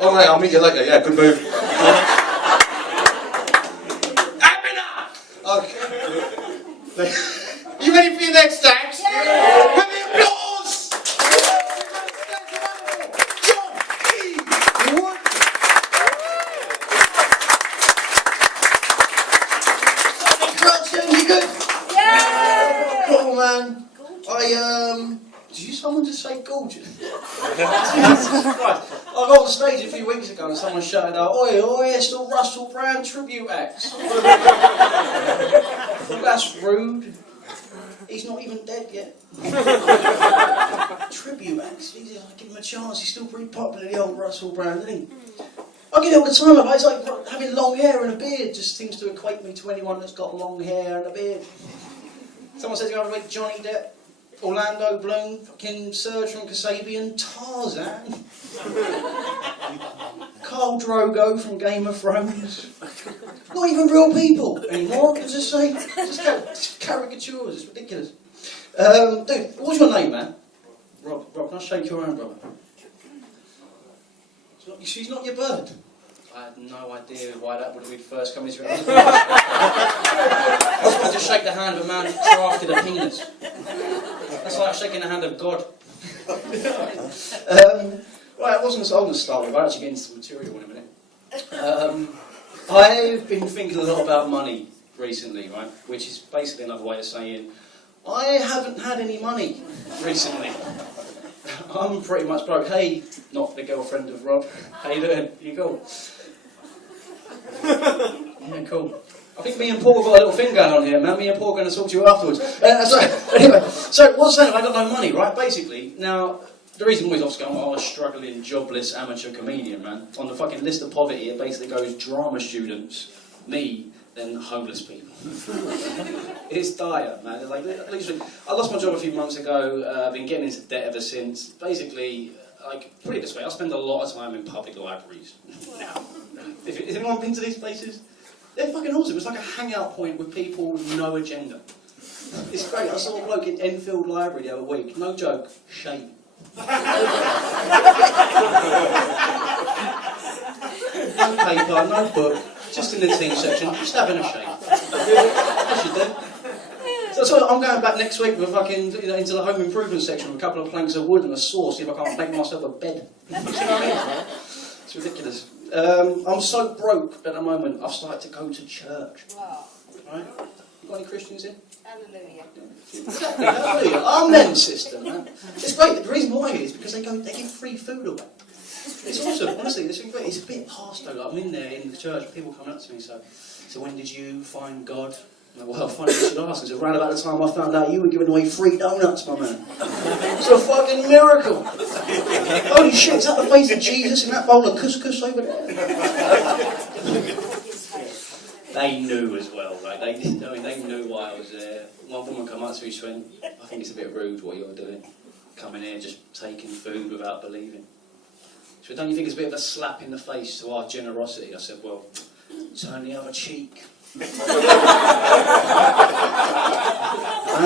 All right, I'll meet you later. Yeah, good move. Okay. You ready for your next act? Yeah. With the applause! John E. Wood. You good? Yeah! Cool, man. Did you someone just say gorgeous? Jesus Christ. I got on stage a few weeks ago and someone shouted out, oi, oi, it's the Russell Brand tribute act. That's rude. He's not even dead yet. Tribute acts. Jesus, I give him a chance. He's still pretty popular, the old Russell Brand, isn't he? I get it all the time, mate. It's like having long hair and a beard just seems to equate me to anyone that's got long hair and a beard. Someone said the other week, Johnny Depp, Orlando Bloom, fucking Serge from Kasabian, Tarzan, Khal Drogo from Game of Thrones. Not even real people anymore, I just say. Just caricatures, it's ridiculous. Dude, what's your name, man? Rob, can I shake your hand, brother? She's not your bird. I had no idea why that would have been first coming to your hand. I was going to just shake the hand of a man who crafted a penis. That's like shaking the hand of God. Right, I wasn't going to start with. I'll actually get into the material in a minute. I've been thinking a lot about money recently, right? Which is basically another way of saying I haven't had any money recently. I'm pretty much broke. Hey, not the girlfriend of Rob. How you doing? You cool? Yeah, cool. I think me and Paul got a little thing going on here, man. Me and Paul are going to talk to you afterwards. Anyway, so what's saying? I got no money, right? Basically, now the reason why is obviously I'm a struggling, jobless amateur comedian, man. On the fucking list of poverty, it basically goes drama students, me, then homeless people. It's dire, man. It's like literally, I lost my job a few months ago. I've been getting into debt ever since. Basically, like put it this way, I spend a lot of time in public libraries now. Has anyone been to these places? They're fucking awesome. It's like a hangout point with people with no agenda. It's great. I saw a bloke in Enfield Library the other week. No joke. Shame. No paper, no book. Just in the teen section. Just having a shame. What you do? So I'm going back next week with fucking into the home improvement section with a couple of planks of wood and a saw, see if I can't make myself a bed. You know what I mean? It's ridiculous. I'm so broke at the moment, I've started to go to church. Wow. Right? You got any Christians in? Hallelujah. Exactly, hallelujah. Amen, sister, man. It's great. The reason why is because they give free food away. It's awesome, honestly. It's a bit past though. I'm in there in the church, people coming up to me, so when did you find God? Well, funny you should ask, because around about the time I found out you were giving away free donuts, my man. It's a fucking miracle. Holy shit, is that the face of Jesus in that bowl of couscous over there? They knew as well, right? They knew why I was there. One woman come up to me, she went, I think it's a bit rude what you're doing. Coming here, just taking food without believing. She went, don't you think it's a bit of a slap in the face to our generosity? I said, well, turn the other cheek. And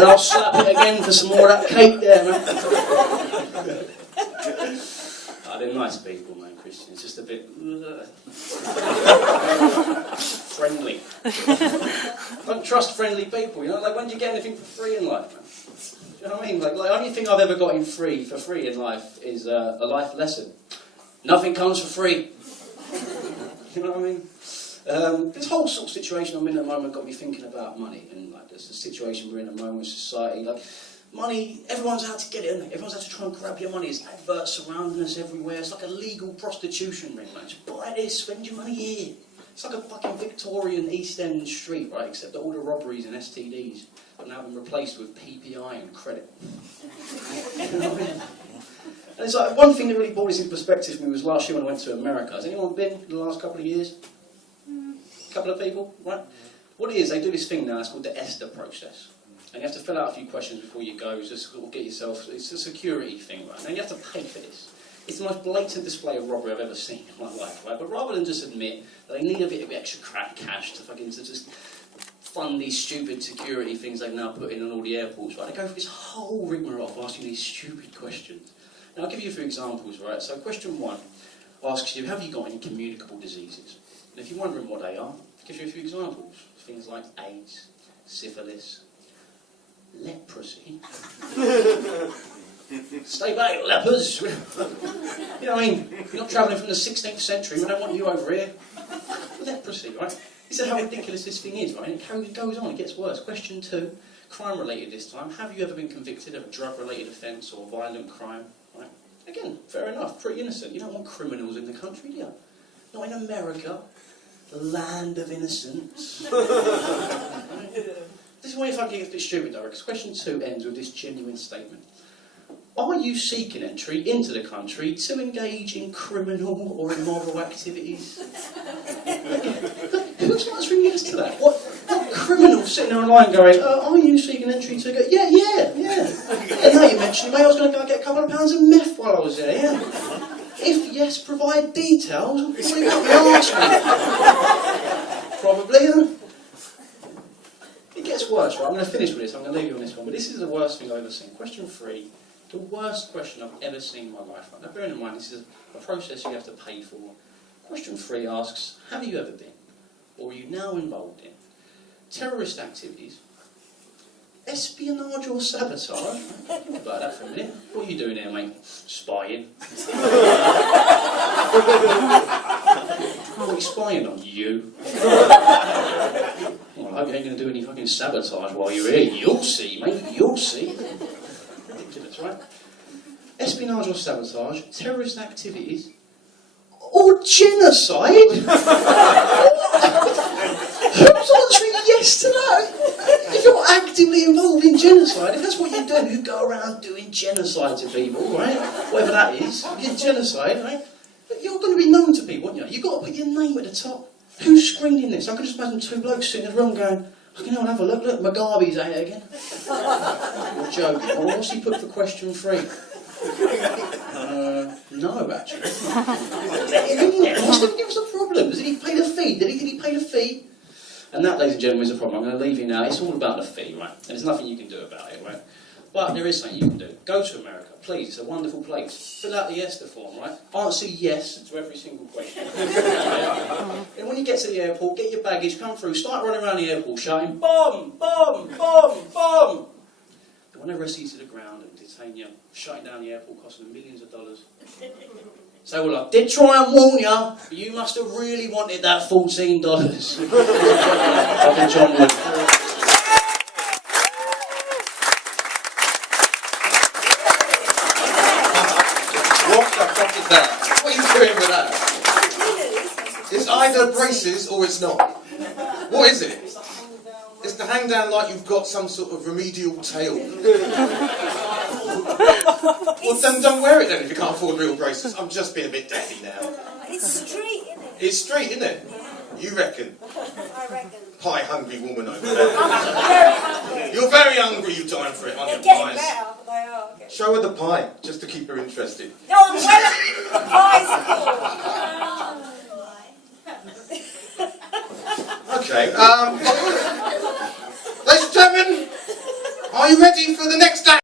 I'll slap it again for some more of that cake there, man. They're nice people, man, Christians. Just a bit friendly. Don't trust friendly people, you know? Like, when do you get anything for free in life, man? Do you know what I mean? Like the only thing I've ever got for free in life is a life lesson. Nothing comes for free. You know what I mean? This whole sort of situation I'm in at the moment got me thinking about money and like this the situation we're in at the moment with society. Like money, everyone's out to get it, isn't it? Everyone's out to try and grab your money. There's adverts surrounding us everywhere. It's like a legal prostitution ring, man. Just buy this, spend your money here. It's like a fucking Victorian East End street, right? Except that all the robberies and STDs have now been replaced with PPI and credit. You know what I mean? And it's like one thing that really brought this into perspective for me was last year when I went to America. Has anyone been in the last couple of years? A couple of people, right? What it is, they do this thing now, it's called the ESTA process. And you have to fill out a few questions before you go, just sort of get yourself, it's a security thing, right? And you have to pay for this. It's the most blatant display of robbery I've ever seen in my life, right? But rather than just admit that they need a bit of extra cash to just fund these stupid security things they've now put in all the airports, right? They go through this whole rigmarole of asking these stupid questions. Now, I'll give you a few examples, right? So question one, asks you, have you got any communicable diseases? And if you're wondering what they are, it gives you a few examples. Things like AIDS, syphilis, leprosy. Stay back, lepers! You know what I mean? You're not travelling from the 16th century, we don't want you over here. Leprosy, right? This is how ridiculous this thing is, right? And it goes on, it gets worse. Question 2, crime-related this time. Have you ever been convicted of a drug-related offence or violent crime? Right? Again, fair enough, pretty innocent. You don't want criminals in the country, do you? Not in America, the land of innocence. This is why if I get a bit stupid though, because question 2 ends with this genuine statement. Are you seeking entry into the country to engage in criminal or immoral activities? Who's answering yes to that? What criminal sitting there online going, are you seeking entry to go? Yeah. And now you mention it, mate, I was going to go get a couple of pounds of meth while I was there, yeah. If yes, provide details. What are you going to ask me? Probably, It gets worse, right? I'm going to finish with this, I'm going to leave you on this one, but this is the worst thing I've ever seen. Question 3. The worst question I've ever seen in my life. Now, bearing in mind, this is a process you have to pay for. Question 3 asks, have you ever been, or are you now involved in, terrorist activities, espionage or sabotage? Think about that for a minute. What are you doing here, mate? Spying. What are you spying on? You. Well, I hope you ain't going to do any fucking sabotage while you're here. You'll see, mate. You'll see. Ridiculous, right? Espionage or sabotage, terrorist activities, or genocide? Who's answering yes to that? If you're actively involved in genocide, if that's what you do, you go around doing genocide to people, right? Whatever that is, you genocide, right? But you're going to be known to people, aren't you? You've got to put your name at the top. Who's screening this? I can just imagine 2 blokes sitting in the room going, fucking hell, have a look, Mugabe's at it again. You're joking. Well, what's he put for question 3? No, actually. What's the problem? Did he pay the fee? Did he pay the fee? And that, ladies and gentlemen, is the problem. I'm going to leave you now. It's all about the fee, right? And there's nothing you can do about it, right? But there is something you can do. Go to America, please. It's a wonderful place. Fill out the yes form, right? Answer yes to every single question. And when you get to the airport, get your baggage, come through, start running around the airport shouting, bomb, bomb, bomb, bomb. And when they arrest you to the ground and detain you, shutting down the airport, costing them millions of dollars. So, well, I did try and warn you, but you must have really wanted that $14. I've been John Wood. What are you doing with that? It's either braces or it's not. What is it? It's to hang down like you've got some sort of remedial tail. Well, then don't wear it then if you can't afford real braces. I'm just being a bit daffy now. It's straight, isn't it? It's straight, isn't it? You reckon? I reckon. Pie hungry woman over there. I'm very hungry. You're very hungry, you dying for it, aren't They're you? getting Pies. better, they are. Show her the pie, just to keep her interested. No, I'm well. Pies are cool. Okay, ladies and gentlemen, are you ready for the next act?